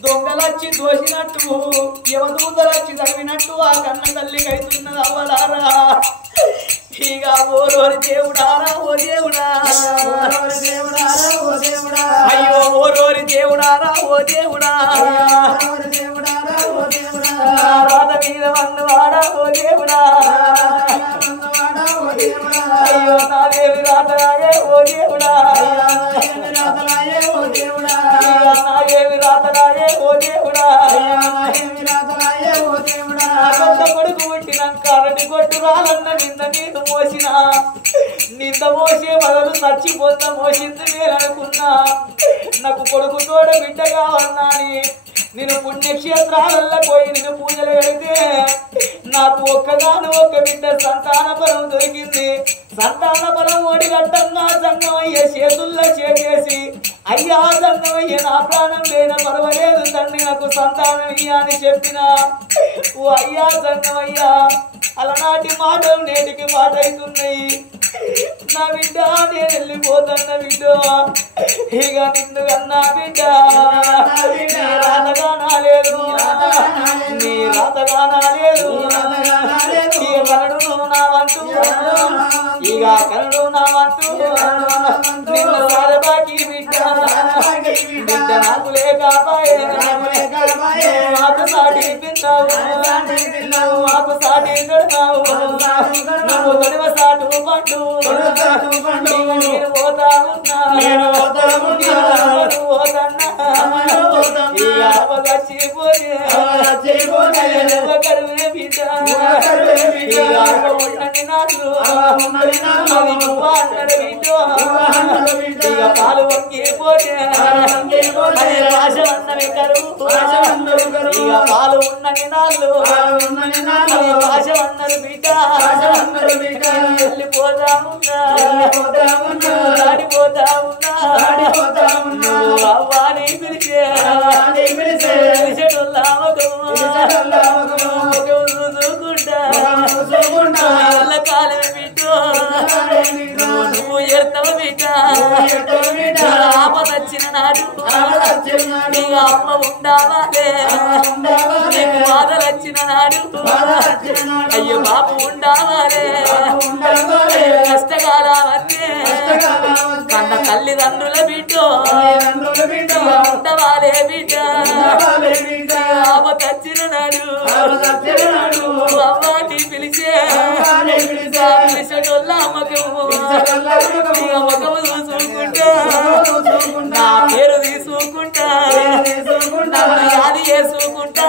దొంగలచ్చి దోసినట్టు యమదూతలచ్చి తరిమినట్టు ఆ కన్న తల్లికి అవుతున్నది అవ్వలారా ఇక ఓరోరి దేవుడారా ఓ దేవుడా అయ్యో ఓరోరి దేవుడారా ఓ దేవుడా రాత మీద వందవాడా ఓ దేవుడా అయ్యో నా దేవి రాతరాయే ఓ దేవుడా నా దేవి రాతరాయే ఓ దేవుడా కొడుకు పుట్టినాక అరటి కొట్టు రాలన్న నింద నీకు మోసిన నింద మోసే బదులు చచ్చిపోత మోసింది నేననుకున్నా నాకు కొడుకు తోడ బిడ్డ కావన్నాని నేను పుణ్యక్షేత్రాలల్లో పోయి నేను పూజలు పెడితే నాకు ఒక్కగాను ఒక్క బిడ్డ సంతాన బలం దొరికింది సంతాన బలం ఓడిగట్టంగా సంగమయ్య చేతుల్లో చేసి అయ్యా సంగమయ్య నా ప్రాణం లేన పర్వాలేదు తండ్రి నాకు సంతానం ఇయ్యా అని చెప్పిన ఓ అయ్యా సంగమయ్యా అలనాటి మాటలు నేటికి మాట అవుతున్నాయి నా బిడ్డ నేను వెళ్ళిపోతున్న బిడ్డ ఇక నిన్ను కన్నా బిడ్డ రాతగా నాలేదు నీ రాతగా నాలేదు ఇక కనుడు నా వంతు ఇక కనుడు నా వంతు నిన్ను సారబాకి బిడ్డ బిడ్డ నాకు లేకపోయే మాకు సాటి పిన్నావు మాకు సాటి గడతావు నువ్వు తొడివ సాటు పండు నేను పోతా ఉన్నా చచ్చిపోతే బిడ్డ ఉన్నది నాట్లు ఇక పాలు వంగిపోతే ఆశ ఉన్నవి కరువు ఇక పాలు ఉన్నది నాళ్ళు ఆశ అన్నారు బిడ్డ వెళ్ళిపోతా ఉన్నా ఆడిపోతా ఉన్నా అవ్వాని పిలిచే పిలిచేటోళ్ళ చూసుకుంటా కాలమే బిడ్డ నువ్వు ఎడతావు బిడ్డ ఆపదొచ్చిన నాడు నీకు అమ్మ ఉండాలే నీకు బాధలు వచ్చిన నాడు అయ్యో బాబు ఉండాలే కష్టకాలవన్నీ కన్న తల్లిదండ్రుల బిడ్డ ఉండవాలే బిడ్డ ఆపదొచ్చిన నాడు అమ్మాని పిలిచే పిలిచేటోళ్ళ అమ్మకము చూసుకుంటా నా పేరు తీసుకుంటా నన్ను యాది చేసుకుంటా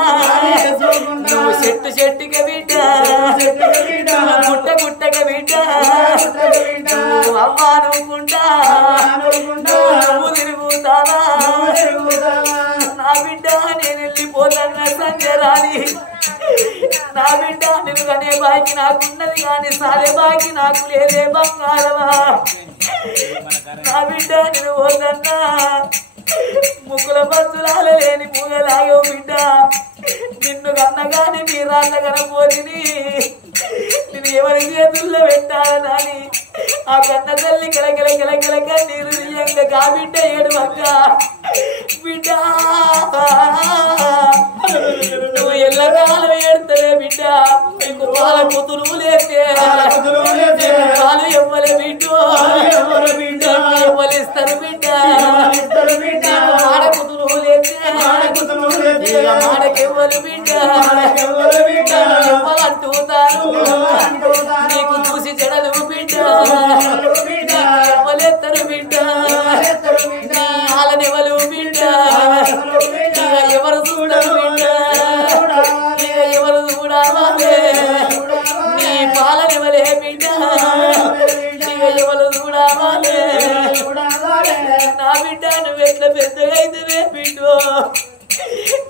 నువ్వు చెట్టుకి బిడ్డ గుట్టకి బిడ్డ నువ్వు అమ్మ అనుకుంటా నువ్వు తిరుగుతావా నా బిడ్డ నేను వెళ్ళిపోతాన్న సంజరాని నా బిడ్డ నువ్వు కనే బాకి నాకున్నది కానీ సారే బాకి నాకు లేదే బంగారమా నా బిడ్డ నేను పోతన్నా ముక్కుల పచ్చులాల లేని పూగలాగో బిడ్డ నిన్ను కన్నగాని మీ రాళ్ళ కనపోతిని నేను ఎవరి చేతుల్లో పెట్టాలని ఆ కన్న తల్లి కిలకిల కన్నీరు తీయంగా కా బిడ్డ ఏడు అక్క బిడ్డ నువ్వు ఎల్లకాలం ఏడుతలే బిడ్డ నీకు వాళ్ళ కూతురు లేస్తే వాళ్ళు ఎవ్వలే బిడ్డ ఎవ్వలిస్తారు బిడ్డ ఆడ కూతురు లేస్తే ఆడకెవ్వరు బిడ్డ ఎవ్వలంటుతారు నీకు చూసి చెడలు బిడ్డ ఎవ్వలెత్తరు బిడ్డ వాళ్ళనెవలు బిడ్డ ఎవరు చూడరు బిడ్డ ఎవరు చూడాలే నీ పాలనెవలే బిడ్డ ఎవరు చూడాలే నా బిడ్డ నువ్వెట్ల పెద్దగా అయితే బిడ్డ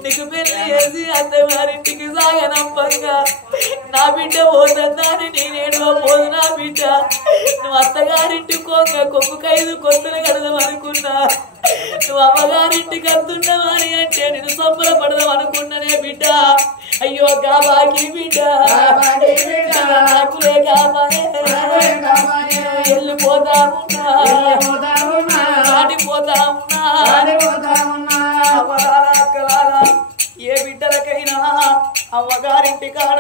నీకు పెళ్లి చేసి అత్తగారింటికి సాగనంపంగా నా బిడ్డ పోతుందని నేనేడు పోదు నా బిడ్డ నువ్వు అత్తగారింటి కొమ్ము ఖైదు కొత్తలు కడదాం అనుకున్నా నువ్వు అమ్మగారింటికి వస్తున్నావని అంటే నేను సంబరపడదాం అనుకున్నానే బిడ్డ అయ్యో గాబాకి బిడ్డ నాకులే గాబానే వెళ్ళిపోతా ఉన్నా ఆడిపోతా ఉన్నా అక్కలారా అవ్వగారింటి కాడ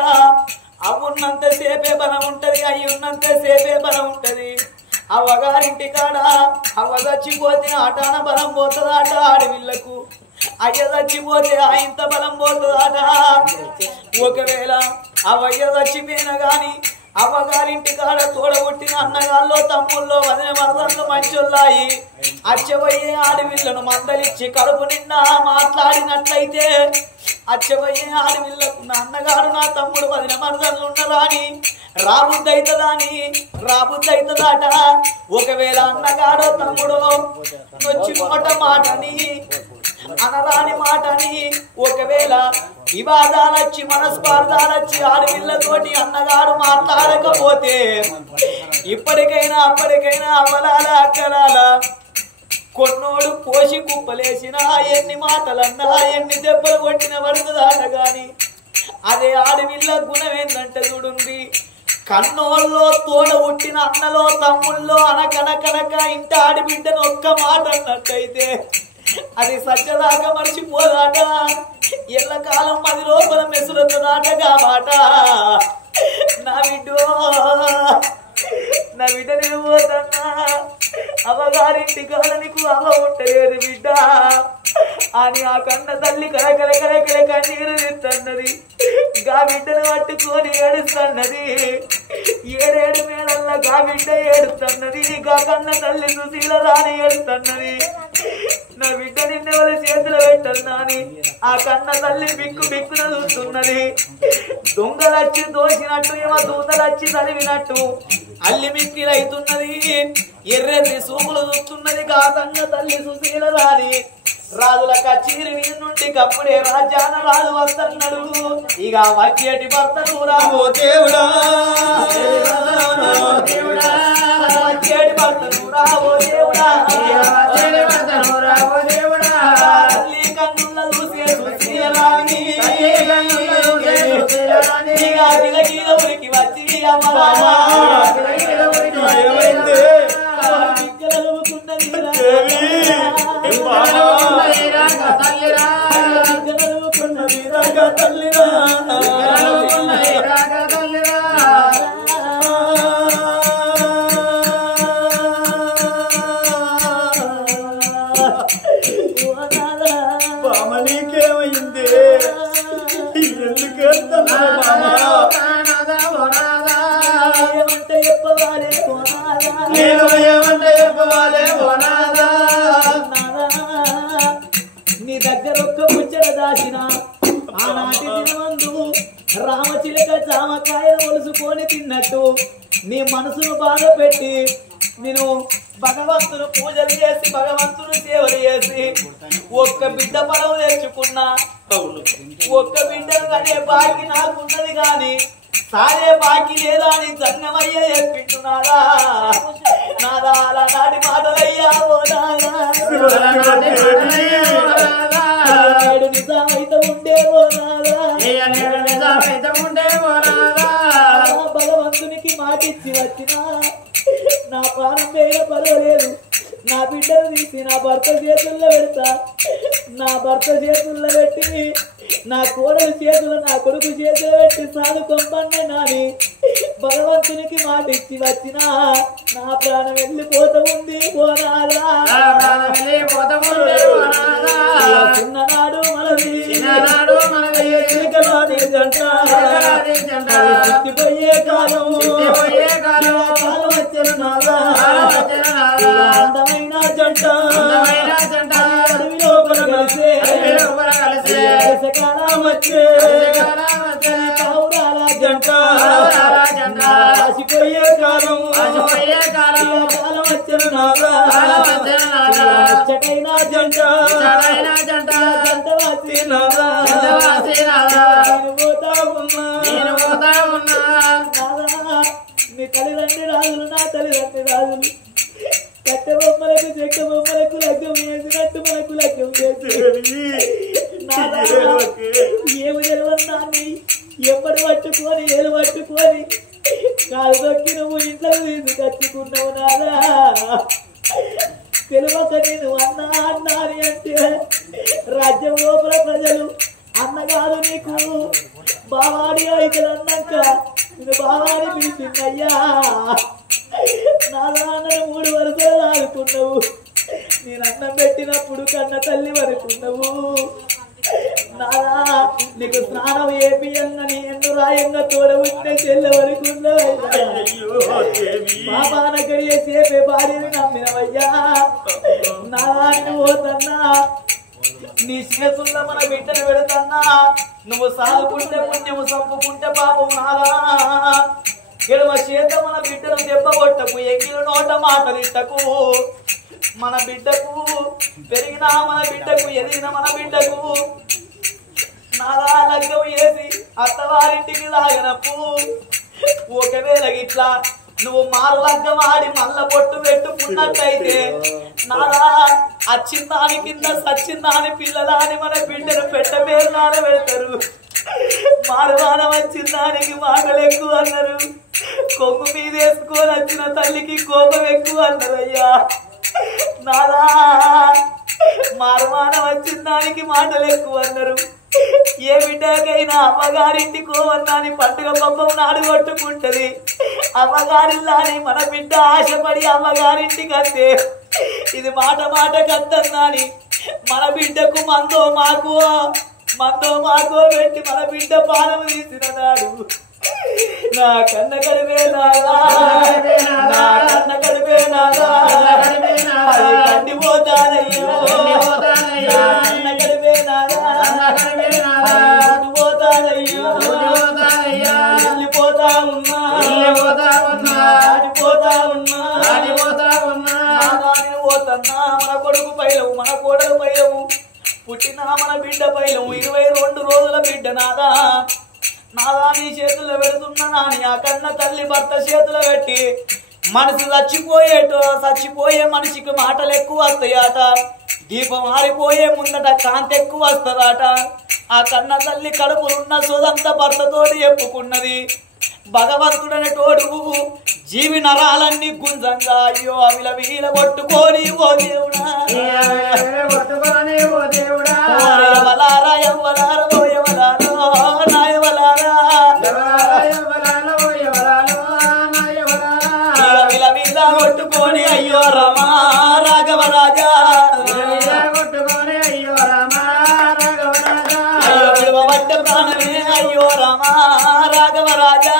అవ్వున్నంత సేపే బలం ఉంటది, అయ్యున్నంత సేపే బలం ఉంటది. అవ్వగారింటి కాడ అవ్వ చచ్చిపోతే ఆటాన బలం పోతుందాట ఆడవిళ్లకు, అయ్య చచ్చిపోతే ఆయంత బలం పోతుందాట. ఒకవేళ అవయ్య చచ్చిపోయినా గాని అవ్వగారింటి కాడ తోడగొట్టిన అన్నగాల్లో తమ్ముల్లో వదిన మరదళ్ళు మంచోళ్ళాయి అచ్చవయ్యే ఆడవిళ్లను మందలిచ్చి కడుపు నిండా మాట్లాడినట్లయితే అచ్చవయ్యే ఆడవిళ్లకు నా అన్నగారు నా తమ్ముడు వదిన మరదళ్ళు ఉన్నారా అని రాబుద్దైతదాట. ఒకవేళ అన్నగాడో తమ్ముడో నొచ్చి మాటని అనరాని మాటని ఒకవేళ వివాదాలొచ్చి మనస్పార్థాలొచ్చి ఆడపిల్లతోటి అన్నగారు మాట్లాడకపోతే ఇప్పటికైనా అప్పటికైనా అవ్వలాల అక్కలాల కొన్నోడు కోసి కుప్పలేసినా ఎన్ని మాటలన్నా ఎన్ని దెబ్బలు కొట్టిన పడుతుందాట. గాని అదే ఆడపిల్ల గుణం ఏందంటే చూడుంది, కన్నోళ్ళలో తోడ ఉట్టిన అన్నలో తమ్ముళ్ళో అనకనకనక ఇంట ఆడబిడ్డను ఒక్క మాట అన్నట్టయితే అది సత్యదాకా మర్చిపోదాట. ఎల్లకాలం 10 లోపల మెసురుతుందాట. మాట నా బిడ్డ నేను పోతన్నా అవ్వగారింటి కాడ నీకు అవ్వ ఉంటలేదు బిడ్డ అని ఆ కన్న తల్లి కలకల కన్నీరు తిన్నది. గా బిడ్డను పట్టుకొని ఏడుస్తున్నది. 7 మేడల్లా గా బిడ్డ ఏడుస్తున్నది. గా కన్న తల్లి సుశీల రాని ఏడుస్తున్నది. నా బిడ్డ నిన్నెవరి చేతులు పెట్టన్నా అని ఆ కన్న తల్లి బిక్కున చూస్తున్నది. దొంగలచ్చి దోసినట్టు ఏమో దూతలచ్చి తరివినట్టు అల్లి మిక్కిలైతున్నది. ఎర్రెర్రి సూపులు చూస్తున్నది గా కన్న తల్లి సుశీల రాని. రాజుల కచేరి మీద నుండి కప్పుడే రాజ్యాన రాజు వస్తున్నాడు. ఇక వచ్చేటి భర్తను రావో దేవుడా, వచ్చేటి భర్తను రావో దేవుడా, తల్లి కన్నుల చూసే సుశీలరాణి ఉరికి వచ్చి అమ్మరామా నీకేమైంది? ఎందుకంటే నేను ఏమంటే చెప్పవాలే ఓనాదా, నీ దగ్గర ఒక్క ముచ్చట దాచిన ఆనాటి దినమందు రామచిలక జామకాయలు ఒలుసుకొని తిన్నట్టు నీ మనసును బాధ పెట్టి నేను భగవంతుడు పూజలు చేసి భగవంతుడు సేవలు చేసి ఒక్క బిడ్డ పొలం తెచ్చుకున్నా. ఒక్క బిడ్డను కనే బాకి నాకున్నది గాని సారే బాకి లేదా అని జంగమయ్య చెప్పింటున్నారా నాదా అలా నాటి మాటలయ్యా ఓ నాడు నిజామైతే ఉండే ఓ నాదా, భగవంతునికి మాటిచ్చి వచ్చినా నా ప్రాణం వేయ పర్వాలేదు, నా బిడ్డను తీసి నా భర్త చేతుల్లో పెడతా, నా భర్త చేతుల్లో పెట్టి నా కోడలు చేతులు నా కొడుకు చేతులు పెట్టి సాదుకొమ్మన్న నాని భగవంతునికి మాట ఇచ్చి వచ్చినా నా ప్రాణం వెళ్ళిపోతా ఉంది పోనాదా. చిన్ననాడు మనది పోయే కాలం వచ్చను నాదా, అందమైన జంట అడవి లోపల కలిసే కాలం వచ్చే కౌరాల జంట రాసిపోయే కాలం కాలం వచ్చను నాదా, ముచ్చటైన జంట జంట వాసి నాదా, నేను పోతా ఉన్నా నాదా. నీ తల్లిదండ్రి రాజులు నా తల్లిదండ్రి రాజులు కట్టె బొమ్మలకు చెక్క బొమ్మలకు లగ్గం వేసినట్టు మనకు లగ్గం చేసి ఏమి తెలివన్నాన్ని ఎప్పటి పట్టుకొని ఏలు పట్టుకొని కాలు దొక్కి నువ్వు ఇంట్లో తీసుకొచ్చుకున్నావు నాదా. తెలివక నేను అన్నా అని అంటే రాజ్యం లోపల ప్రజలు అన్నగారు నీకు బావాడి అయితే అన్నాక నేను బావాని పిలిచిందయ్యా నా నాన్నని 3 వరుసలు ఆడుకున్నావు నేను అన్నం పెట్టినప్పుడు కన్న తల్లి వరకున్నావు నాదా నీకు స్నానం ఏపియంగా నీ ఎందు రాయంగా తోడ ఉంటే చెల్లె వరకున్నావు బాబాన గడియే సేపే భార్యని నమ్మినవయ్యా నాదా నువ్వు పోతన్నా నీ శిరసుల్లో మన బిడ్డను పెడతన్నా నువ్వు సాగుకుంటే పుణ్యము సంపుకుంటే పాపం నాదా ఎడమ చేత మన బిడ్డను దెబ్బ కొట్టకు ఎంగిల నోట మాట తిట్టకు మన బిడ్డకు పెరిగిన మన బిడ్డకు ఎదిగిన మన బిడ్డకు నాదా లగ్గం వేసి అత్తవారింటికి లాగనప్పు ఒకవేళ ఇట్లా నువ్వు మారు లగ్గం ఆడి మల్ల పొట్టు పెట్టుకున్నట్టయితే నాదా అచ్చిందాని కింద సచ్చిందాని పిల్లలా అని మన బిడ్డను పెట్ట పేరు నాన పెడతారు మారువానం వచ్చిందానికి మాటలు ఎక్కువ అన్నారు కొంగు మీద వేసుకొని వచ్చిన తల్లికి కోపం ఎక్కువ అన్నారు అయ్యా నాదా మారువానం వచ్చిన దానికి మాటలు ఎక్కువ అన్నారు ఏ బిడ్డకైనా అమ్మగారింటి కోవన్నాని పండుగ పబ్బం నాడు కొట్టుకుంటది అమ్మగారిల్లాని మన బిడ్డ ఆశపడి అమ్మగారింటికి అంతే ఇది మాట మాట కద్దన్నాని మన బిడ్డకు మందో మాకో పెట్టి మన బిడ్డ పానం తీసిన నాడు నా కన్న కడివే నాదా నా కన్న కడివే నాదా అది కండిపోతానయ్యో నా కన్న కడివే నాదా పోతానయ్యో వెళ్ళిపోతా ఉన్నా ఆడిపోతా ఉన్నా పోతన్నా మన కొడుకు పైలవు మన కోడలు పైలవు పుట్టిన మన బిడ్డ పైలవు 22 రోజుల బిడ్డ నాదా నీ చేతుల్లో పెడుతున్నా నాని ఆ కన్న తల్లి భర్త చేతులు పెట్టి మనసు చచ్చిపోయే మనిషికి మాటలు ఎక్కువ వస్తాయట దీపం ఆరిపోయే ముందట కాంతి ఎక్కువ వస్తుందట ఆ కన్న తల్లి కడుపులున్న సోదంతా భర్తతోటి చెప్పుకున్నది భగవంతుడని తోడు జీవి నరాలన్నీ గుంజంగా అయ్యో అవిల వీల కొట్టుకొని ఓ దేవుడా ఎవలారా ఎవలారో ఎవలారో నా ఎవలారా అవిల వీల కొట్టుకొని అయ్యో రామా రాఘవ రాజా అయ్యో విలువబడ్డ ప్రాణమే అయ్యో రామా రాఘవ రాజా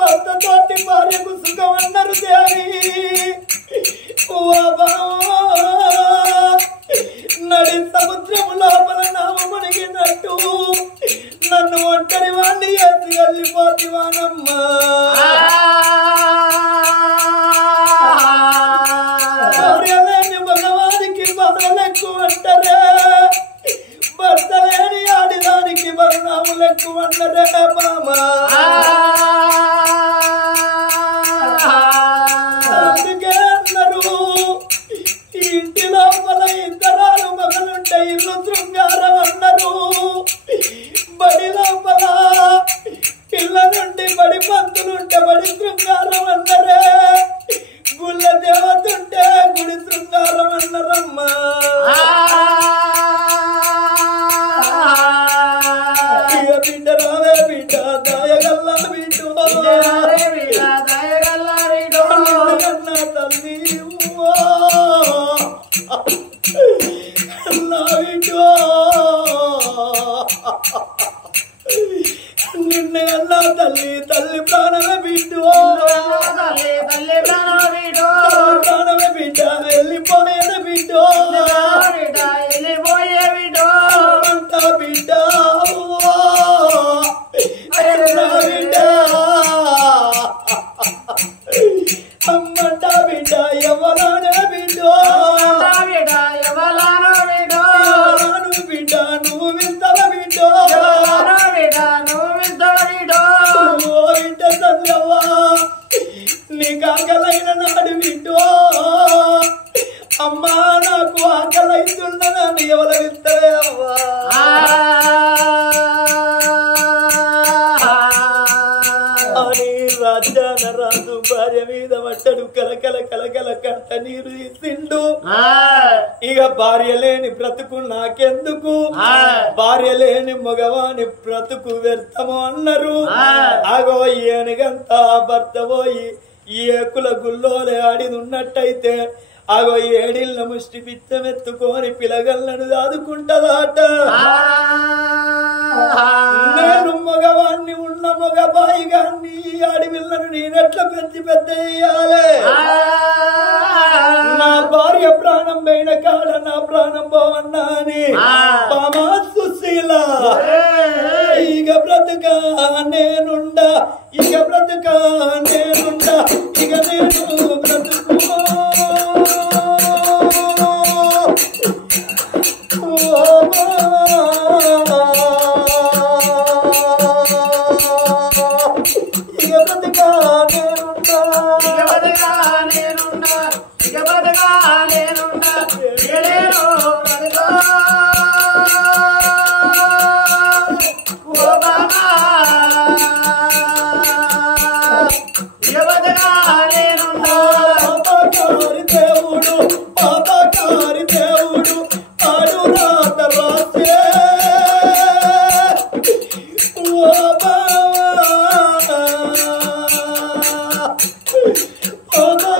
భర్త తోటి భార్యకు సుఖం అన్నారు దేవి నడి సముద్రము లోపల నామ మునిగినట్టు నన్ను ఒంటరి వాణ్ణి ఎత్తి వెళ్ళిపోతివానమ్మా భార్యలేని భగవానికి బదులెక్కు అంటారే భర్త లేని ఆడిదానికి బరునాములెక్కు అన్నరే మామా అందుకే అన్నారు ఇంటి లోపల ఇద్దరాలు మగలుంటే ఇల్లు శృంగారం అన్నారు బడి లోపల పిల్ల నుండి బడి పంతులుంటే బడి శృంగారం అన్నరే గుళ్ళ దేవతుంటే గుడి శృంగారం అన్నరమ్మా బిడ్డ రావే బిడ్డ దాయగల్లా బిడ్డ కన్నా తల్లి నా బిడ్డ నిన్న అన్నా తల్లి తల్లి ప్రాణమే బిడ్డ ప్రాణమే బిడ్డ వెళ్ళిపోయేన బిడ్డ అంటా బిడ్డ అమ్మంట బిడ్డ ఎవరానే బిడ్డ ఎవరాను బిడ్డ నువ్వు వింతల బిడ్డ బిడ్డ తల్లవ్వా నీకు ఆకలైన నాడు బిడ్డ అమ్మా నాకు ఆకలైతున్నదని ఎవరు వింతలే అవ్వా రాజు భార్య మీద పట్టడు కలకల కలకల కంట నీరు ఇస్తుండు ఇక భార్య లేని బ్రతుకు నాకెందుకు భార్య లేని మగవాని బ్రతుకు వ్యర్థము అన్నారు ఆగో ఏనుగంతా భర్త పోయి ఏకుల గుల్లోలే ఆడిది ఉన్నట్టయితే ఆగో ఏడిళ్ళ ముష్టి పిచ్చమెత్తుకొని పిలగల్లను దాదుకుంటదాట నేను మగవాణ్ణి ఉన్న మగ బాయిగాన్ని ఆడిపిల్లను నేనెట్లా పెంచి పెద్ద చేయాలి నా భార్య ప్రాణం పోయిన కాడ నా ప్రాణం పోవన్నా అని పామా సుశీల ఇక బ్రతుక నేనుండా ఇక బ్రతుక నేనుండా ఇక నేను బ్రతుకు Oh,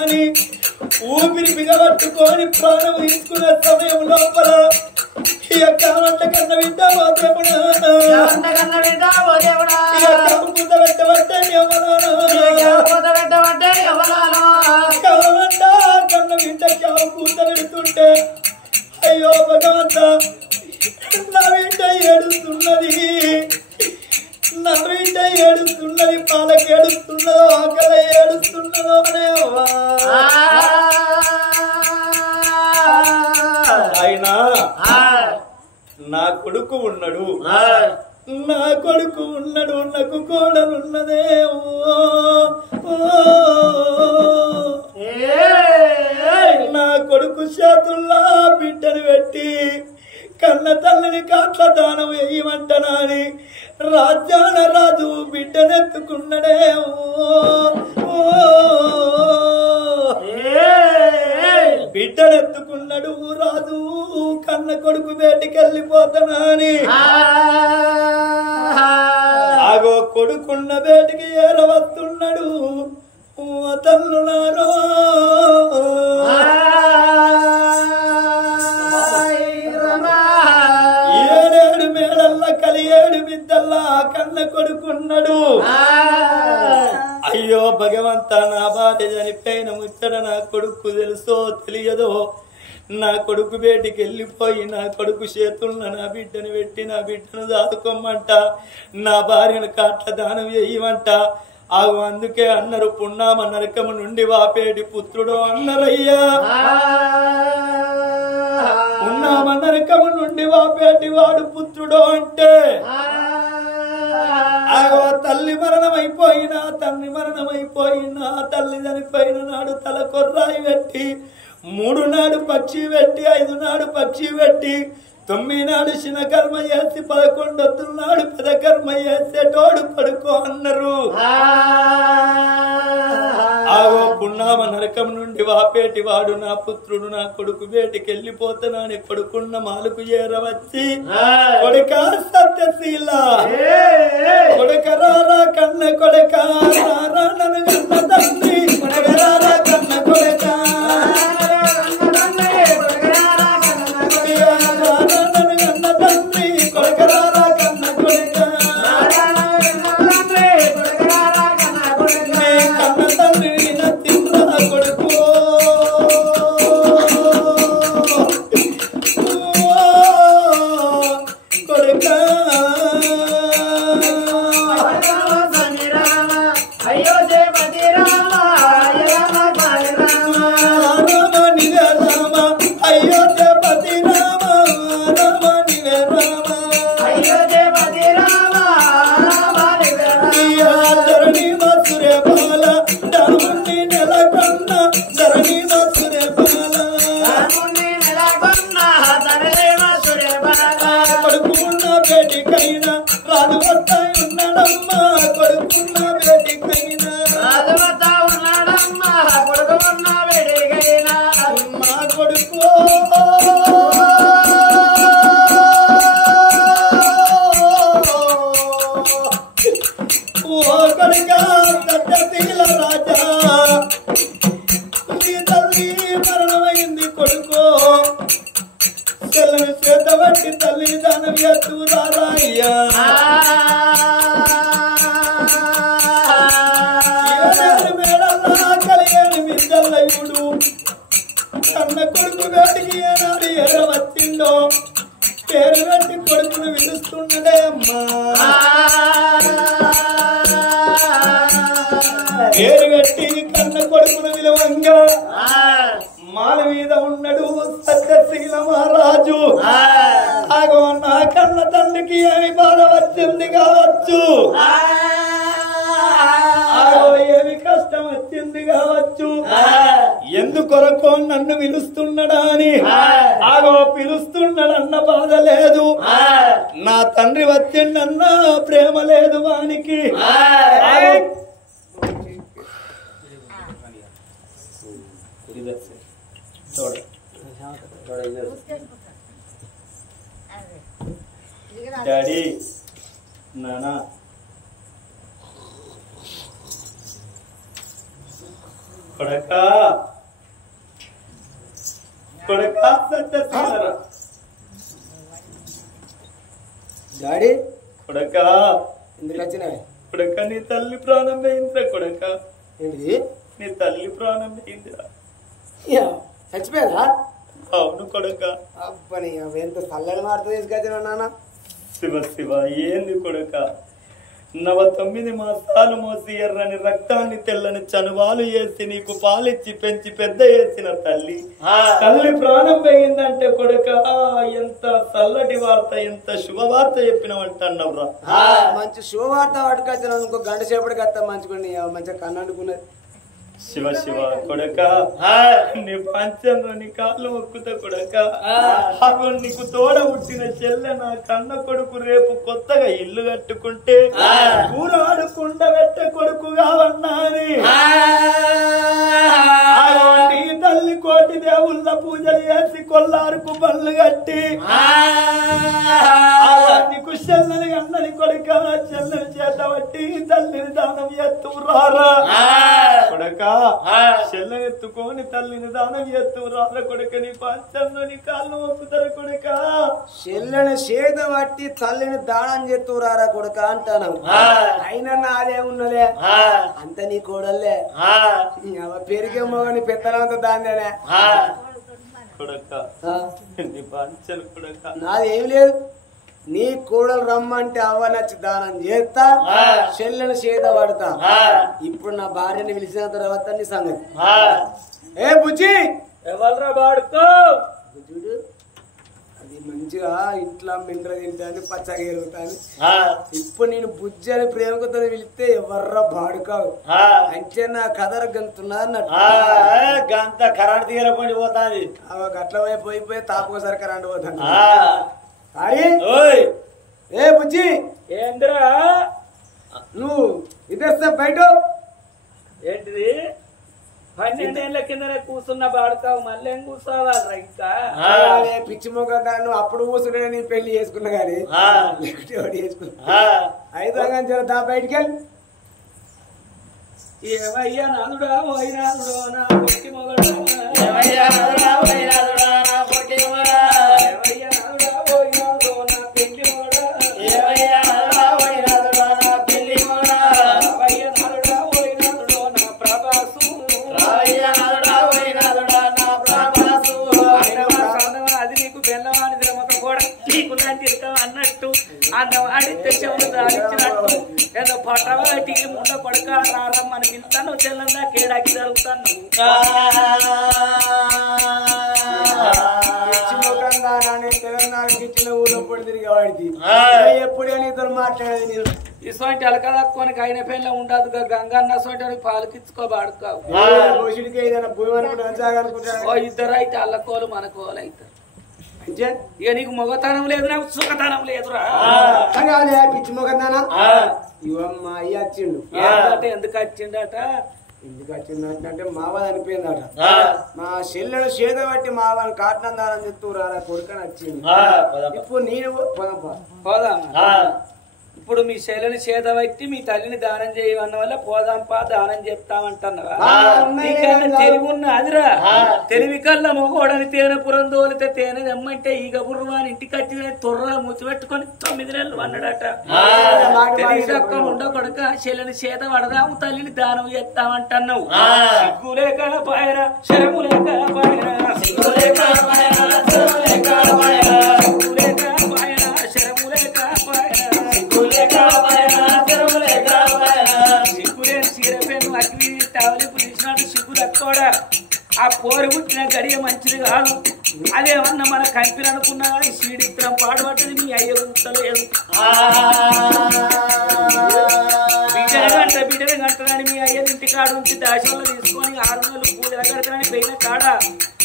అని ఊపిరి బిగబట్టుకొని ప్రాణం తీసుకునే సమయం లోపల ఈ యొక్క వంట కన్న వింటావో దేవుడా పూత పెట్టబట్టే కన్న వింట పూత పెడుతుంటే అయ్యో భగవంత నా వింట ఏడుస్తున్నది నా వింట ఏడుస్తున్నది పాలకి ఏడుస్తున్నదో ఆకలి ఏడుస్తున్నదో అనేవా ఆయన నా కొడుకు ఉన్నాడు నాకు కోడలున్నదే నా కొడుకు చేతుల్లా బిడ్డను పెట్టి కన్న తల్లిని కాట్ల దానం వేయమంటనా అని రాజ్యాన రాజు బిడ్డనెత్తుకున్నడే బిడ్డనెత్తుకున్నాడు రాజు కన్న కొడుకు బయటికెళ్ళిపోతానా అని ఆగో కొడుకున్న బయటికి ఏరవస్తున్నాడు తల్లునారో ఏడేడు మేడల్లా కలియేడు బిడ్డల్లా కన్న కొడుకున్నాడు అయ్యో భగవంత నా భార్య చనిపోయిన ముచ్చట నా కొడుకు తెలుసో తెలియదో నా కొడుకు బయటికి వెళ్ళిపోయి నా కొడుకు చేతుల్లో నా బిడ్డను పెట్టి నా బిడ్డను దాదుకోమంట నా భార్యను కాట్ల దానం వేయమంట ఆగు అందుకే అన్నారు పున్నామ నరకము నుండి వాపేటి పుత్రుడు అన్నరయ్యా పున్నామ నరకము నుండి వాపేటి వాడు పుత్రుడు అంటే ఆగో తల్లి మరణమైపోయినా తండ్రి మరణమైపోయినా తల్లి చనిపోయిన నాడు తల కొర్రాయి పెట్టి 3 నాడు పక్షి పెట్టి 5 నాడు పక్షి పెట్టి 9 నాడు చిన్న కర్మ చేసి 11 నాడు పెద్ద కర్మ చేసేటోడు పడుకో అన్నారు ఆగో పున్నామ నరకం నుండి వాపేటి వాడు నా పుత్రుడు నా కొడుకు బయటికి వెళ్ళిపోతానని కొడుకున్న మాలకు ఏరవచ్చి కొడుక సత్యశీల కొడుకరారా కన్న కొడుక రారా నన్ను కన్న తండ్రి కొడుకరారా కన్న కొడుక కన్న కొడుకు బయటికి ఏనాడు ఏరవచ్చిందో పేరు పెట్టి కొడుకును పిలుస్తున్నదే అమ్మా పేరు పెట్టి కన్న కొడుకును విలువంగా మాల మీద ఉన్నాడు సత్యశీల మహారాజు ఆగో నా కన్న తండ్రికి ఏమి బాధ వచ్చింది కావచ్చు ఏమి కష్టం వచ్చింది కావచ్చు ఎందుకొరకు నన్ను పిలుస్తున్నాడా అని ఆగో పిలుస్తున్నాడన్న బాధ లేదు నా తండ్రి వచ్చిండన్న ప్రేమ లేదు వానికి డాడీ నానా కొడకా కొడకా సత్యశీలరా డాడీ కొడకా ఎందుకు వచ్చినాయి? కొడక నీ తల్లి ప్రాణం పోయిందిరా కొడక ఏంటిది? నీ తల్లి ప్రాణం పోయిందిరా చచ్చిపోయారా? అవును కొడక అబ్బని ఎంత చల్లని వార్త తీసుకొచ్చినా నాన్న. శివ శివ ఏంది కొడక 9 మాసాలు మోసి ఎర్రని రక్తాన్ని తెల్లని చనువాలు వేసి నీకు పాలిచ్చి పెంచి పెద్ద చేసిన తల్లి తల్లి ప్రాణం పోయిందంటే కొడక ఎంత చల్లటి వార్త ఎంత శుభవార్త చెప్పినవంటన్నావురా. మంచి శుభవార్త పట్టుకొచ్చిన ఇంకో గంట సేపటికి వస్తా మంచుకోండి మంచిగా కన్నండుకున్నది. శివ శివ కొడక నీ పంచంలో నీ కాళ్ళు మొక్కుతా కొడక నీకు తోడ పుట్టిన చెల్లె నా కన్న కొడుకు రేపు కొత్తగా ఇల్లు కట్టుకుంటే కూరాడు కుండ పెట్ట కొడుకు కావన్నాని తల్లి కోటి దేవుళ్ళ పూజలు చేసి కొల్లారుకు బళ్ళు కట్టి నీకు చెల్లని అన్నని కొడుక చెల్లని చేత బట్టి తల్లిని దానం ఎత్తు రారా కొడక చెల్లెనెత్తుకొని తల్లిని దానం ఎత్తు రారా కొడుక నీ పంచంలో నీ కాళ్ళు మొక్కుతారు కొడుక చెల్లెని చేత బట్టి తల్లిని దానం చేస్తురారా కొడుక అంటాను. అయినా నాదే ఉన్నదే అంత నీ కోడల్లే పెరిగే మొగని పెద్దలంత దాన్నేనే కొడక నీ పంచలు కొడక నాది ఏమి లేదు. నీ కూడలు రమ్మంటే అవ్వ నచ్చి దానం చేస్తా చెల్లెని చేత పడతా. ఇప్పుడు నా భార్యని పిలిచిన తర్వాత నీ సంగతి. ఏ బుజ్జి ఎవరు బాడుకో చూడు అది మంచిగా ఇంట్లో మిండ్ర తింటాను పచ్చగా ఎరుగుతాను. ఇప్పుడు నేను బుజ్జి అని ప్రేమకుతో పిలిస్తే ఎవర్రా బాడుకావు అంటే నా కదర గంతున్నా గంత కరెంట్ తీగల పడి పోతాది. గట్ల పోయిపోయి తాపకోసారి కరెంట్ పోతాను. అరే ఏ బుజ్జి ఏంద్రా నువ్వు ఇదేస్తా బయట ఏంటిది 12 ఏళ్ల కిందనే కూర్చున్న బాడుకావు మళ్ళీ ఏం కూర్చోవాలరా ఇంకా పిచ్చి మొక్క నువ్వు అప్పుడు కూర్చునే నీ పెళ్లి చేసుకున్నా గానీ చేసుకున్నా 5 రంగా దా బయటికి వెళ్ళి. ఏమయ్యా నాదుడా పోయినాదుడో నా పొట్టి మొగడా ఏమయ్యా నాదుడా పోయినాదుడా నా పొట్టి మొగడా ఏమయ్యా నాదుడా పోయినాదుడో నా పెళ్లి మొగడా ఏమయ్యా నాదుడా పోయినాదుడా నా పెళ్లి మొగడా రావయ్యా నాదుడా పోయినాదుడో నా ప్రభాసు రావయ్యా నాదుడా పోయినాదుడా నా ప్రభాసు అది నీకు బెల్లవాని ద్రమక కూడా నీకు లాంటి అన్నట్టు అన్నవాడి తెచ్చవను దాడించినట్టు ఏదో పట్టవాటి ముండ కొడక రారమ్మని పిలుతాను చెల్లందా కేడాకి జరుగుతాను. తెలంగాణకి ఇచ్చిన ఊళ్ళో పొడి తిరిగి వాడికి ఎప్పుడే నీతో మాట్లాడేది నేను. ఇటువంటి అలకదక్కోనికి అయిన పెళ్ళ ఉండదు గంగన్న సోటి పాలకిచ్చుకోబాడుకావు. ఏదైనా భూమి అనుకుంటా ఇద్దరు అయితే అల్లకోలు మనకోలు అవుతారు. ఇక నీకు మొగతనం లేదు నాకు సుఖతనం లేదురా. పిచ్చి మొగదానా ఇవమ్మా అయ్యి వచ్చిండు. ఎందుకు వచ్చిండట ఎందుకు వచ్చిందంటే మావ అనిపోయిందట. మా చెల్లెడు చేత బట్టి మావని కాటనం దానం చెప్తూ రారా కొడుకని వచ్చింది. ఇప్పుడు నేను పోదామా? ఇప్పుడు మీ శైలిని చేత బట్టి మీ తల్లిని దానం చేయవన్న వల్ల పోదాంపా దానం చెప్తామంటున్నావా? తెలివి ఉన్న అదిరా తెలివి కల్లా మొగోడని తేనె పురం తోలితే తేనె తెమ్మంటే ఈగ బుర్రవాని ఇంటికి వచ్చి తొర్ర ముచ్చిపెట్టుకొని 9 నెలలు అన్నాడట. తెలివి తక్కువ ఉండకొడక శైలిని చేత పడదాము తల్లిని దానం చేస్తామంటున్నావు. సిగ్గు లేక పాయన శరము లేక పాయన సిగ్గు లేక పాయన శరము లేక పాయన సిగ్గు లేక పాయన శరము లేక పాయన సిగ్గులేని చీరపేను అగ్ని టవలిపు తీసినాడు సిగ్గు తక్కువడా. ఆ పోరు పుట్టిన గడియ మంచిది కాదు. అదేమన్నా మన కంపెనీ అనుకున్నా కానీ సీడిత్రం పాడుపట్టది మీ అయ్య గుంటలేదు. బిడ్డలు గంటలని మీ అయ్యని ఇంటి కాడ నుంచి దాశంలో తీసుకొని 6 నెలలు పూజలు కడతానని పోయిన కాడ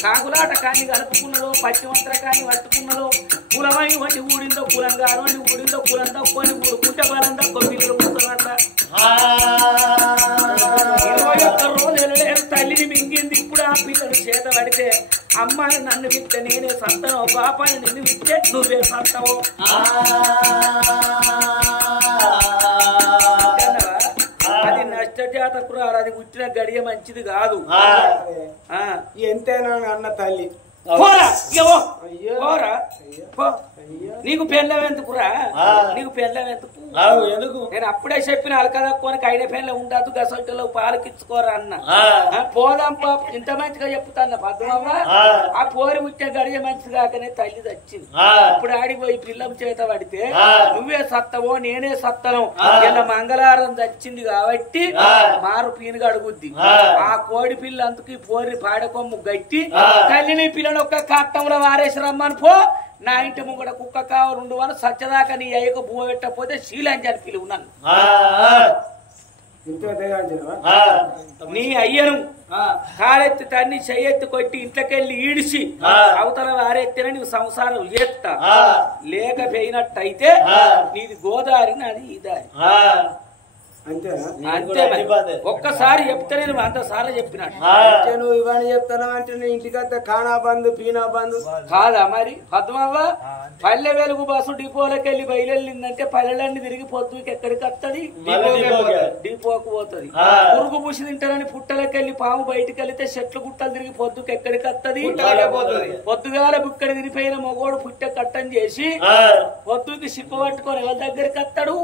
కాకులాట కాని కలుపుకున్నదో పచ్చిమంత్ర కాని పట్టుకున్నదో కులమై వంటి ఊడిందో కులం గారు అని ఊడిందో కులం తక్కువని ఊరుకుంటే బలం తక్కువ పిల్లలు పుట్టారట. 21 రోజులు లేదు తల్లిని మింగింది. ఇప్పుడు ఆ పిల్లలు చేత పడితే అమ్మాయి నన్ను విత్తే నేనే సంతానో పాపాన్ని నిన్ను విత్తే నువ్వే సంతావో అది నష్టట జాతకురాలు అది పుట్టిన గడియ మంచిది కాదు. ఎంతైనా అన్న తల్లి పోరా పోరా పో. నీకు పెళ్ళం ఎందుకురా? నీకు పెళ్ళం ఎందుకు? నేను అప్పుడే చెప్పిన అలకదక్కోనికి అయిన పెళ్ళం ఉండదు గసొట్టలో పాలకిచ్చుకోరా అన్న. పోదాం పాప ఇంత మంచిగా చెప్తాన్న పద్మమ్మ. ఆ పోరి పుట్టిన గడియ మంచిది కాకనే తల్లి తెచ్చింది. ఇప్పుడు ఆడిపోయి పిల్లం చేత పడితే నువ్వే సత్తవో నేనే సత్తను ఇలా మంగళవారం తెచ్చింది కాబట్టి మారు పీనుగా అడుగుద్ది. ఆ కోడి పిల్ల అందుకు పోరి పాడకొమ్ము గట్టి తల్లిని పిల్లని ఒక్క కట్టంలో వారేసి రమ్మని పో. నా ఇంటి ముంగడ కుక్క కావ 2 వారు సచ్చదాకా నీ అయ్యకు భూమ పెట్టకపోతే శీలాంజలి పిలువు నన్ను. నీ అయ్యను కాలెత్తి తన్ని చెయ్యెత్తి కొట్టి ఇంట్లోకెళ్ళి ఈడిసి అవతల వారెత్తిన నీవు సంసారం చేస్తా. లేకపోయినట్టయితే నీది గోదారి నాది ఈ దారి. అంతే ఒక్కసారి చెప్తే నేను 100 సార్లు చెప్పినాడు. నువ్వు ఇవన్నీ చెప్తాను అంటే నీ ఇంటికి ఖానా బంధు పీనా బంధు కాదా మరి? పద్మవ్వ పల్లె వెలుగు బస్సు డిపోలోకి వెళ్ళి బయలుదేరిందంటే పల్లెలన్నీ తిరిగి పొద్దుకి ఎక్కడికి వస్తుంది? డిపోకు పోతుంది. పురుగు పూసి తింటారని పుట్టలోకి వెళ్ళి పాము బయటకు వెళ్తే చెట్లు గుట్టలు తిరిగి పొద్దుకి ఎక్కడికి వస్తుంది? పొద్దుగాల బుక్కడి తిరిగిపోయిన మొగోడు పుట్ట కట్టం చేసి పొద్దుకి సిప్ప పట్టుకొని ఎవరి దగ్గరికి వస్తాడు?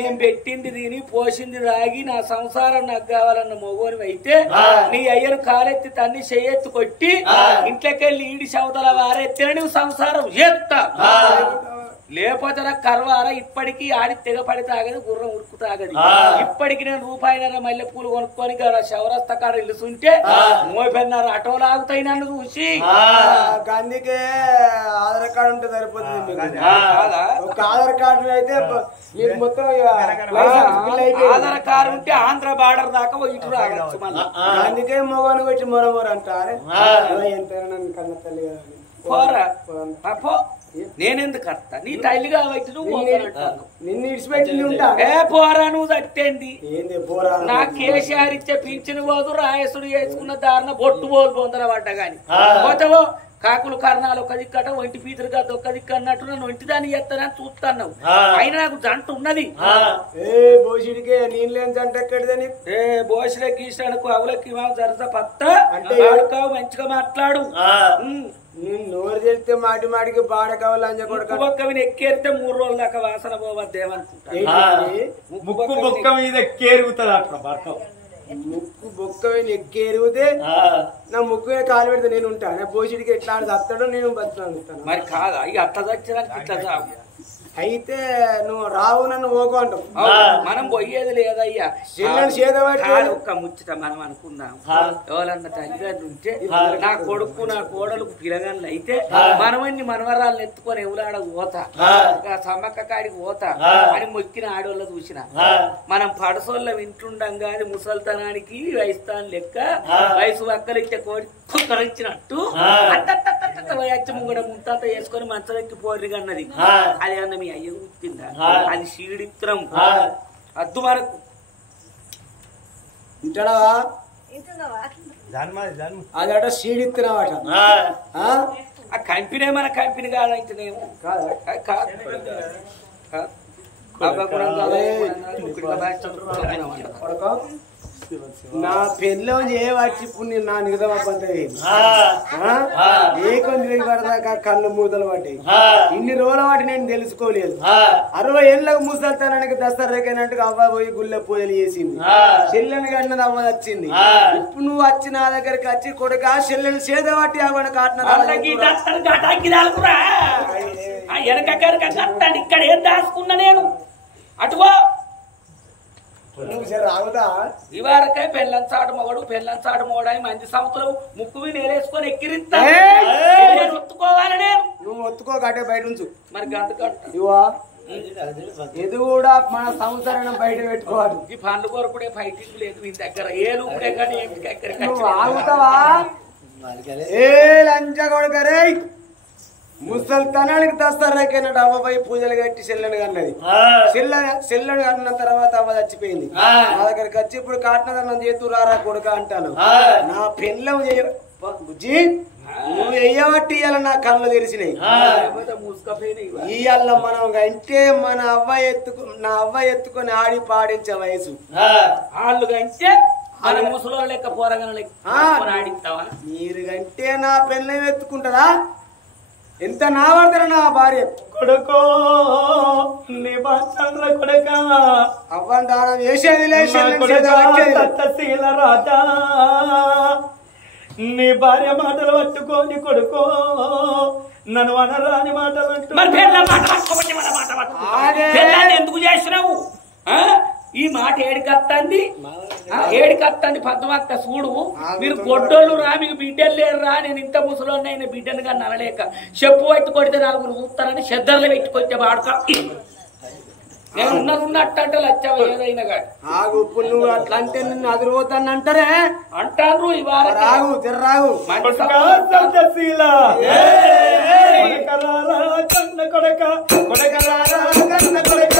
నేను పెట్టింది తిని పోసింది రాగి నా సంసారం నాకు కావాలన్న మొగోని అయితే నీ అయ్యను కాలెత్తి తన్ని చెయ్యెత్తి కొట్టి ఇంట్లోకెళ్ళి ఈడి చవతల వారెత్తిన నువ్వు సంసారం చేస్తా. లేకపోతే నాకు కర్వారా ఇప్పటికీ ఆడి తెగపడి తాగదు, గుర్రం ఉరుకు తాగదు. ఇప్పటికి నేను రూపాయిన్నర మల్లె పూలు కొనుక్కొని చౌరస్తా కాడ ఇల్లుతుంటే మోపెన్నర ఆటో లాగుతాయి నన్ను చూసి. అందుకే ఆధార్ కార్డు ఉంటే సరిపోతుంది. ఒక ఆధార్ కార్డు అయితే మొత్తం ఆధార్ కార్డు ఉంటే ఆంధ్ర బార్డర్ దాకా ఇటు రావచ్చు. అందుకే మొగను పెట్టి మొరమొర అంటారు. ఎంతైనా నన్ను కన్న తల్లి పోరా పో. నేనెందుకు అత్తా? నీ తల్లి కాబట్టి నువ్వు నిన్ను ఇడిచిపెట్టి ఉంటా. పోరా నువ్వు తట్టేంది? నా కేసీఆర్ ఇచ్చే పింఛను పోదు, రాయసుడు వేసుకున్న దారిన బొట్టు పోదు బొందర పడ్డ గాని పోతావో. కాకులు కర్ణాలు ఒక దిక్కట ఒంటి పీతురు కాదు ఒక్క దిక్కు అన్నట్టు నన్ను ఒంటి దాన్ని చేస్తానని చూస్తున్నావు. అయినా నాకు జంట ఉన్నది. బోసిడికే నేను లేని జంట ఎక్కడిదని బోసిడే గీసాడుకు అవులకి జరస పత్త అంటే మంచిగా మాట్లాడు. నేను నోరు తెలిస్తే మాటి మాటికి బాడ కావాలి ఒక్కవిని ఎక్కేరితే 3 రోజుల దాకా వాసన పోవద్దేమనుకుంటా. ముక్కు బొక్క మీద ఎక్కేరుగుతుంది అట్లా. ముక్కు బొక్కని ఎక్కేరిగితే నా ముక్కు కాలు పెడితే నేను ఉంటాను. పోసిడికి ఎట్లా చస్తాడో నేను బతుకుతాను. మరి కాదా ఇక అట్లా చచ్చడానికి ఇట్లా చావు. అయితే నువ్వు రావు నన్ను ఓకు అంటావు. మనం పోయేది లేదయ్యా. ఒక్క ముచ్చట మనం అనుకుందాం. ఎవరన్నా తల్లిదండ్రులు ఉంటే నా కొడుకు నా కోడలకు పిలగన్లు అయితే మనమన్ని మనవరాలను ఎత్తుకొని ఎవలాడ పోతా సమ్మక్క కాడికి పోతా అని మొక్కిన ఆడోళ్ళ చూసిన మనం పడసోళ్ళ వింటుండగా అది ముసల్తనానికి వయస్తాన్ లెక్క వయసు వక్కలిచ్చే కోడి కుక్కరించినట్టు అచ్చ ముంగడ ముంతంతా వేసుకొని మంచలెక్కి పోర్రి అన్నది. అది అన్న మీ అయ్య గుర్తిందా? అది శీడిత్రం అద్దు వరకు అదట శీడిత్తున్నావట. ఆ కంపెనీ మన కంపెనీ కాదంటేనేమో నా పెళ్ళి చేయవచ్చు. ఇప్పుడు నేను నా నిగదం అబ్బంది ఏ కొన్ని పడదాకా కళ్ళు మూతలు పడ్డాయి. ఇన్ని రోజుల వాటి నేను తెలుసుకోలేదు. 60 ఏళ్ళకు ముసల్తానానికి దసరాకైనట్టుగా అవ్వ పోయి గుళ్ళ పూజలు చేసింది. చెల్లెని కన్నది అవ్వ వచ్చింది. ఇప్పుడు నువ్వు వచ్చి నా దగ్గరికి వచ్చి కొడుక చెల్లెని చేదవాటి అవ్వని కాటిన ఇక్కడ ఏం దాచుకున్నా నేను అటువో ఇవరకే పెళ్ళంచాడు మొగడు పెళ్ళంచాడు మొగడని మంచి సంవత్సరం ముక్కు నేరేసుకొని ఎక్కిరిస్తా ఒత్తుకోవాలి నేను. నువ్వు ఒత్తుకోకటే బయట ఉంచు. మరి గంతకట్టు ఇది కూడా మన సంవత్సరం బయట పెట్టుకోవాలి. ఈ పండ్లు కొరకుడే ఫైటింగ్ లేదు మీ దగ్గర. ఏ రూపుడే కానీ నువ్వు ఆగుతావా? ఏ లంచ కొడుకరే ముసల్తనానికి దస్తారాకైనా అవ్వపై పూజలు కట్టి చెల్లెని కన్నది. చెల్లెని కన్న తర్వాత అవ్వ చచ్చిపోయింది. నా దగ్గరికి వచ్చి ఇప్పుడు కాటినదన్నం చేతు రారా కొడుక అంటాను. నా పెళ్ళం బుజ్జి నువ్వు వెయ్యబట్టి ఇవాళ నా కళ్ళు తెరిచినాయి. ఇవాళ మనం అంటే మన నా అవ్వ ఎత్తుకొని ఆడి పాడించే వయసు వాళ్ళు కంటే మన ముసలో లెక్క పోరగన లెక్క ఆడిస్తావా? మీరు కంటే నా పెళ్ళం ఎత్తుకుంటదా? ఎంత నా పడతారా నా భార్య కొడుకో నీ బాచంద్ర కొడుక అవ్వని దానం చేసేది సత్తశీల రాజా నీ భార్య మాటలు పట్టుకోని కొడుకో నన్ను అనరాని మాటలు ఎందుకు చేసినావు? ఈ మాట ఏడికత్తంది పద్మక్క చూడు. మీరు గొడ్డోళ్ళు రా, మీకు బిడ్డలు లేరు రా. నేను ఇంత ముసలోని అయిన బిడ్డను కానీ అనలేక చెప్పు పట్టి కొడితే నలుగురు చూస్తారని శ్రద్ధలు పెట్టుకొచ్చే వాడతా. నేను ఉన్నట్టు వచ్చావు ఏదైనా కానీ. ఇప్పుడు నువ్వు అట్లా అంటే నిన్ను అదిరిపోతాను అంటారే అంటారు. ఇవాళ రాగు జర్రాగు కన్న కొడక కొడక కన్న కొడక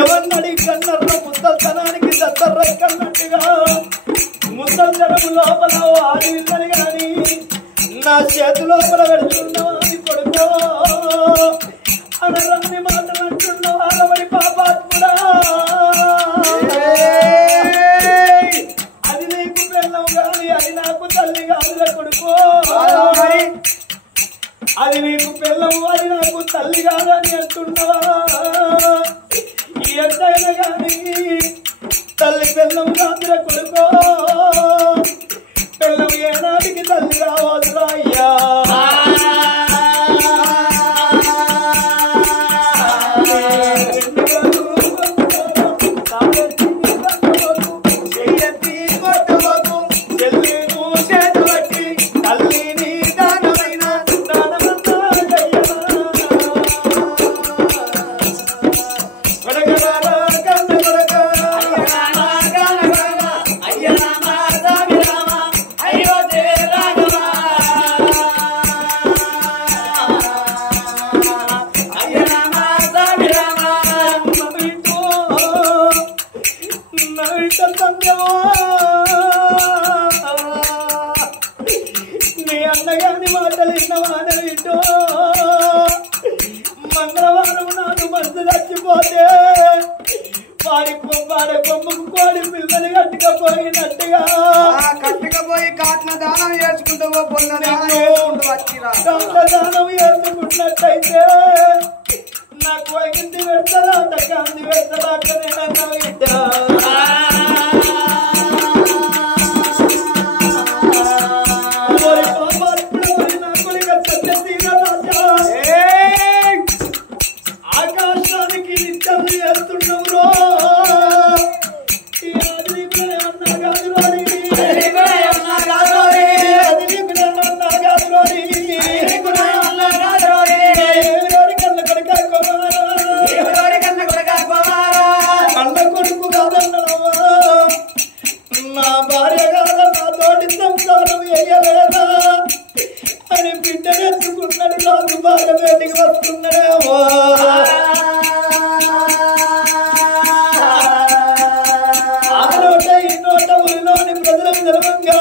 ఎవరినడి కన్నర్ర ముసల్తనానికి దత్తర్ర కన్నట్టుగా ముసల్తనము లోపల ఆడి విన్నది గాని నా చేతి లోపల పెడుతున్నావా అని కొడుకో అనరన్ని మాటలు అంటున్నావా అలవడి పాపాత్ముడా. అది నీకు పెళ్ళం కాని అది నాకు తల్లి కాదురా కొడుకో. అది నీకు పెళ్ళము అది నాకు తల్లి కాదని అంటున్నావా? ఎంతైనా కానీ తల్లి పెళ్ళం కాదురా కొడుకో. పెళ్ళం ఏనాటికి తల్లి కావాలిరా అయ్యా. నీ అన్నగాని మాటలు విన్నవాన వింటూ మంగళవారం నాడు మనసు చచ్చిపోతే వాడి కొమ్మకు కోడి పిల్లలు కట్టుకపోయినట్టుగా కట్టుకపోయి కాట్ల దానం చేసుకుంటూ దానం వేసుకున్నట్టయితే నాకు వైగింది పెడతారా అంది పెడతారా అంటే నేనన్నా వింటా. ఆకాశానికి నిత్యం చేస్తున్నావు అన్నా కాదు రోని కన్న కొడుకు కాదన్నావా? నా భార్య కాదా నా తోటి సంసారం వేయలేదా అని బిడ్డనెత్తుకున్నాడు. రాజు భార్య బయటికి వస్తున్నాడేమో. ఆ నోట ఈ నోట ఊరిలోని ప్రజలకు తెలవంగా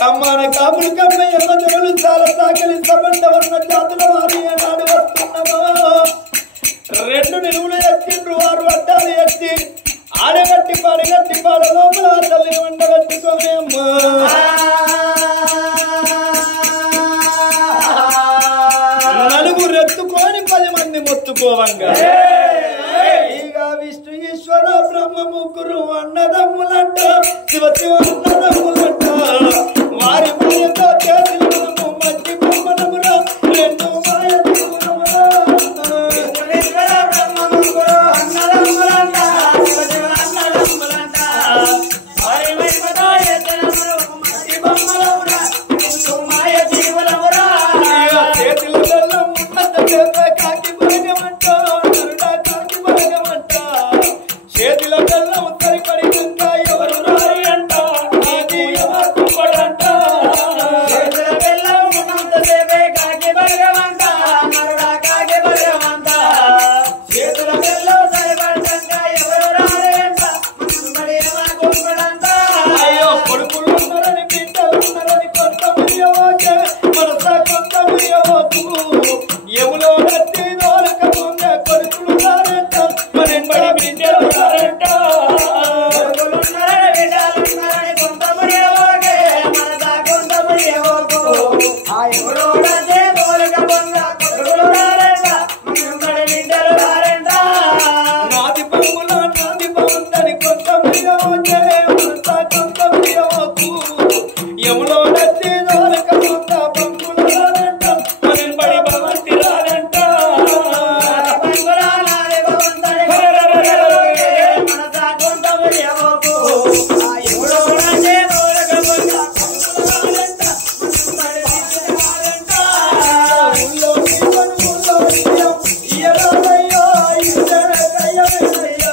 కమ్మాన కాపులు కమ్మయ్యమ్మ తెరులు చాలా సాకలించబడ్డ వర్ణ జాతుల వారి ఏనాడు వస్తున్నామో. 2 నిలువులు ఎత్తిండ్రు వారు అడ్డాలు ఎత్తి ఆడగట్టి పాడగట్టి పాడ లోపల తల్లి వండగట్టుకోమే అమ్మా. నలుగురు ఎత్తుకొని 10 మంది మొత్తుకోవంగా ఇక విష్ణు ఈశ్వర బ్రహ్మ ముగ్గురు అన్నదమ్ములంట శివ శివ అన్నదమ్ములంట. చేతిలో బెల్లం ఉన్నంత సేపే కాకి బలగమంట కాకి బలగమంట చేతిలో బెల్లం సరిపడినాక ఎవరు రారి అంట అది ఎవరు కుప్పడంట చేతిలో బెల్లం ఉన్నంత సేపే కాకి బలగమంట కాకి బలగమంట చేతిలో బెల్లం సరిపడినాక ఎవరు రారి అంట మరి ఎవరు కుప్పడంట అయ్యో కొడుకులు ఉన్నారని బిడ్డలు ఉన్నారని కొంత మియ్యవోకే మనస కొంత మియ్యవోకు ఎవలో నచ్చి దోలకపోగా కొడుకులు రారంట మరి బడి బిడ్డలు రారంట కొడుకులు ఉన్నారని బిడ్డలు ఉన్నారని కొంత మియ్యవోకే మనస కొంత మియ్యవోకు ఎవలో నచ్చి దోలకపోగా కొడుకులు రారంట మరి బడి బిడ్డలు రారంట నాది పౌందని కొంత మియ్యవోకే మనస కొంత మియ్యవోకు ఎవలో నచ్చి దోలకపోగా పంపులు రారంట మరి బడి భవంతి రారంట పంపురాలే భవంతని మనస కొంత మియ్యవోకు ఎవలో నచ్చి దోలకపోగా పంపులు రారంట మరి బడి రారంట ఉల్లో ఇయ్యరాదయ్యా ఇయ్యరాదయ్యా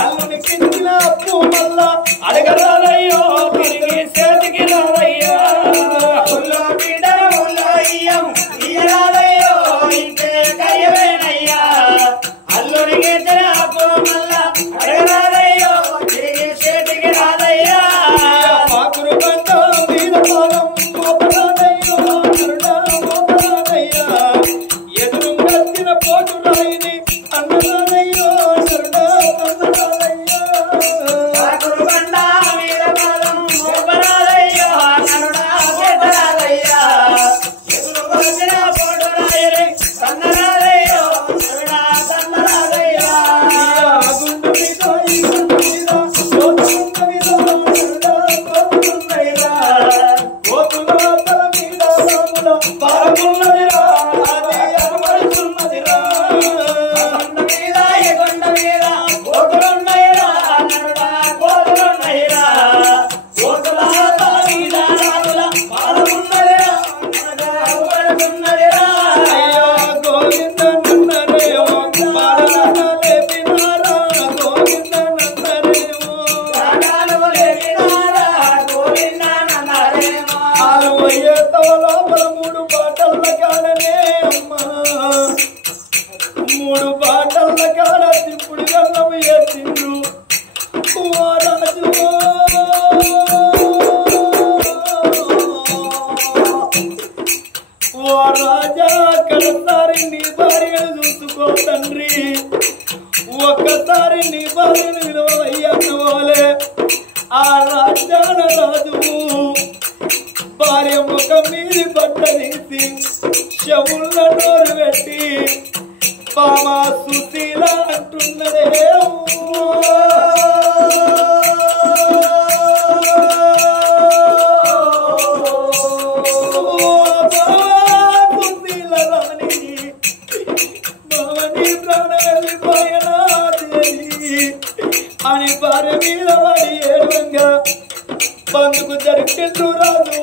అల్లుని కిందిన అప్పు మళ్ళా అడగరాదయ్యో తిరిగి చేతికి రాదయ్యా ఉల్లో బిడ్డను ఉల్లో ఇయ్యరాదయ్యో ఇంకే కయ్యవేనయ్యా అల్లుని కిందిన అప్పు మళ్ళా అడగరాదయ్యో తిరిగి చేతికి రాదయ్యా పాకురు బండ మీద పాలం మోపరాదయ్యో మోపరాదయ్యా ఎదురు కత్తిన పోటు రాయిని అన్నదానయ్యో అన్నదానయ్యా పాకురు బండ మీద పాలం మోపరాదయ్యో చేతరాదయ్యా ఎదురు కత్తిన పోటు రాయిని అన్నదానయ్యో అన్నదానయ్యా గుండు మీద ఈ గుండు మీద కోతులున్న మీద కోతులున్నయ్యా కోతుల తల మీద రాముల పారమున్నదిరా అది అనుమరుచున్నదిరా కొండ మీద ఏ కొండ మీద కోతులున్నయ్యా కోతులున్నయ్యా కోతుల తల మీద రాముల పారమున్నదిరా అనుమరుచున్నదిరా అయ్యో గోవింద నన్నరేమో పాడాలు లేపినారా గోవింద నన్నరేమో పాడాలు లేపినారా గోవింద నన్నరేమో ఆలోయ తవ లోపల మూడు బాటల కాడనే అమ్మా మూడు బాటల కాడ తిప్పుడు గల్లము ఎత్తిండు ఓ రాజు ఓ రాజా ఒక్కసారి నీ భార్యను చూసుకో తండ్రి ఒక్కసారి నీ భార్యను విలువయ్యన్నవాలే ఆ రాజాన రాజు భార్య ముఖం మీది బట్ట తీసి చెవుళ్ళ నోరు పెట్టి బామా సుశీల అంటున్నదే సుశీల రాణి బామని ప్రాణం వెళ్ళిపోయినా అని భార్య మీద వాడి ఏడువంగా పందుకు జరిపిండు రాజు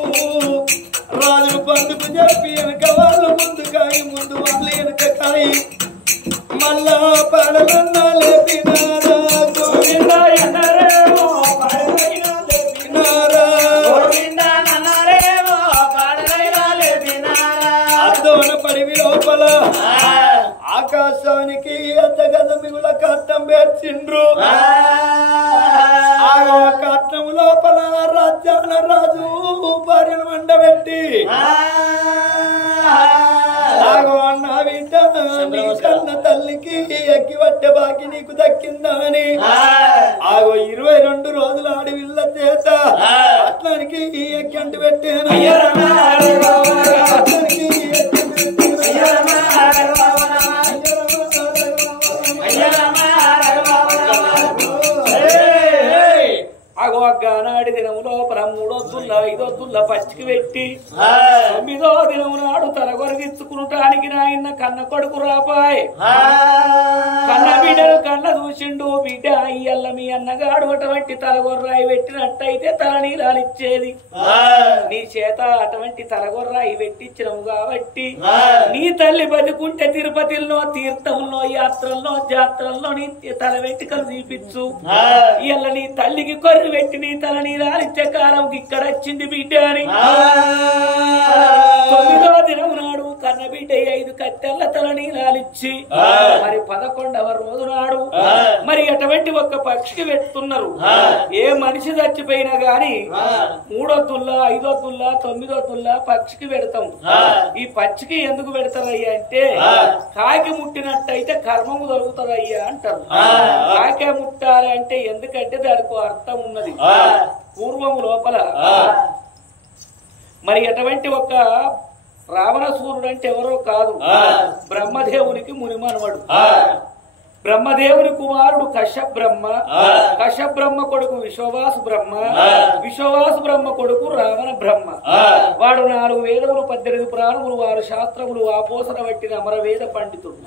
రాజు పందుకు జరిపి వెనక వాళ్ళు ముందు కాయి ముందు వాళ్ళు వెనక కాయి మళ్ళా పాడలన్నా లేపినారా గోవింద అన్నారేమో పాడలైనా లేపినారా గోవింద అన్నారేమో పాడలైనా లేపినారా అద్దోన పడివి లోపల ఆకాశానికి అంతగద మిగుల కట్టం పేర్చిండ్రు ఆ కట్నం లోపల రాజ్యాన రాజు భార్యను వండబెట్టి అన్న బిడ్డ నీ కన్న తల్లికి ఎక్కి పట్టే బాకి నీకు దక్కిందా అని ఆగో 22 రోజులు ఆడి వీళ్ళ చేత అట్లానికి ఎక్కి అంటు పెట్టాను అగో గానాడి దినం లోపల 3 5 పచ్చికి పెట్టి 9వ దినం నాడు తలగొరగిచ్చుకునటానికి నాయన కన్న కొడుకు రాపాయ్ కన్న బిడ్డను కన్న చూసిండు బిడ్డ అయ్యల్ల మీ అన్నగాడు అటువంటి తలగొర్రాయి పెట్టినట్టయితే తల నీళ్ళిచ్చేది నీ చేత అటువంటి తలగొర్రాయి పెట్టించినవు కాబట్టి నీ తల్లి బతుకుంటే తిరుపతిలో తీర్థంలో యాత్రల్లో జాత్రల్లో నీ తల వెంటికలు తీపిచ్చు ఇళ్ళ నీ తల్లికి కొర్రు పెట్టి నీ తల నీళ్ళిచ్చే కాలం ఇక్కడ వచ్చింది బిడ్డ అని 9వ దినం నాడు కన్న బిడ్డ 5 కత్తెల్ల తల నీళ్ళిచ్చి మరి 11వ రోజు నాడు మరి అటువంటి ఒక్క పక్షికి పెడుతున్నారు ఏ మనిషి చచ్చిపోయినా గాని 3 వద్దుల్లా 5 వద్దుల్లా 9 వద్దుల్లా పక్షికి పెడతాం ఈ పక్షికి ఎందుకు పెడతారయ్యా అంటే కాకి ముట్టినట్టయితే కర్మము దొరుకుతుందయ్యా అంటారు కాకే ముట్టాలి అంటే ఎందుకంటే దానికి అర్థం ఉన్నది పూర్వము లోపల మరి అటువంటి ఒక రావణసూరుడు అంటే ఎవరో కాదు బ్రహ్మదేవునికి మునిమనవడు బ్రహ్మదేవుని కుమారుడు కశ్యప్ బ్రహ్మ కశ్యప్ బ్రహ్మ కొడుకు విశ్వవాసు బ్రహ్మ విశ్వవాసు బ్రహ్మ కొడుకు రావణ బ్రహ్మ వాడు 4 వేదములు 18 పురాణములు 6 శాస్త్రములు ఆపోసన పట్టిన అమరవేద పండితుడు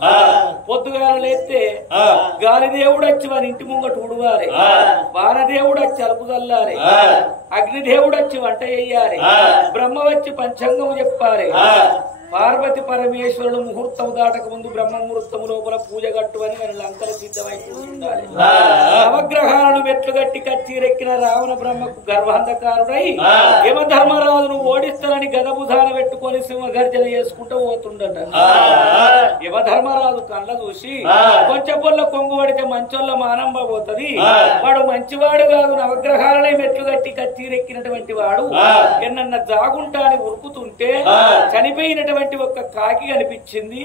పొద్దుగాల లేస్తే గాలిదేవుడు వచ్చి వారి ఇంటి ముంగట ఉడవాలి వానదేవుడు వచ్చి అలుపు చల్లాలి అగ్నిదేవుడు వచ్చి వంట చెయ్యాలి బ్రహ్మ వచ్చి పంచాంగము చెప్పాలి పార్వతి పరమేశ్వరుడు ముహూర్తం దాటక ముందు బ్రహ్మ ముహూర్తము లోపల పూజ కట్టువని మన లంకల సిద్ధమై కూర్చుండాలి నవగ్రహాలను మెట్లు గట్టి కచ్చిరెక్కిన రావణ బ్రహ్మకు గర్వాంధకారుడై యమధర్మరాజును ఓడిస్తానని గదబుధాన పెట్టుకొని సింహగర్జన చేసుకుంటూ పోతుండట యమధర్మరాజు కళ్ళ చూసి కొంచెం పొల్ల కొంగు పడితే మంచోళ్ళ మానంబ పోతది వాడు మంచివాడు కాదు నవగ్రహాలనే మెట్లు గట్టి కచ్చిరెక్కినటువంటి వాడు ఎన్నన్న జాగుంటా అని ఉరుకుతుంటే చనిపోయినటువంటి ఒక్క కాకి కనిపించింది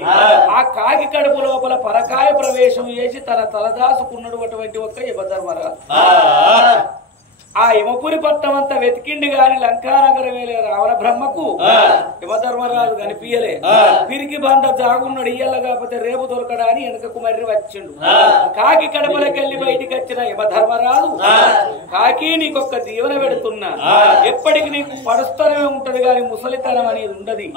ఆ కాకి కడుపు లోపల పరకాయ ప్రవేశం చేసి తన తలదాసుకున్నటువంటి ఒక్క యమధర్మరాజు ఆ యమపురి పట్టం అంతా వెతికిండి గాని లంకానగరం వేలే రావణ బ్రహ్మకు యమధర్మరాజు కనిపించలే పిరికి బంద జాగున్నాడు ఇయ్యాల కాకపోతే రేపు దొరకడాని వెనకకు మర్రి వచ్చిండు కాకి కడపలకెళ్లి బయటికి వచ్చిన యమధర్మరాజు కాకి నీకొక్క దీవెన పెడుతున్నా ఎప్పటికి నీకు పడుస్తూనే ఉంటది గాని ముసలితనం అనేది ఉండదు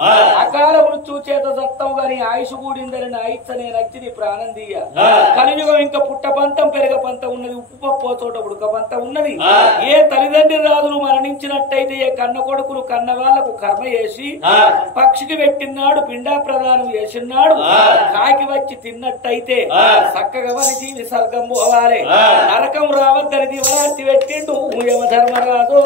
అకాల మృత్యు చేత సత్తం గాని ఆయుష్ కూడిందని నా ఇచ్చ నేను వచ్చి నీ ప్రాణం తీయ కలియుగం ఇంకా పుట్ట పంతం పెరగ పంతం ఉన్నది ఉప్పు పప్పు చోట ఉడక పంతం ఉన్నది ఏ తల్లిదండ్రి రాజులు మరణించినట్టయితే ఏ కన్న కొడుకులు కన్న వాళ్లకు కర్మ చేసి పక్షికి పెట్టినాడు పిండా ప్రదానం చేసినాడు కాకి వచ్చి తిన్నట్టయితే చక్కగా వారి జీవి స్వర్గం పోవాలి నరకం రావద్దని దివార్తి పెట్టిండు యమధర్మరాజు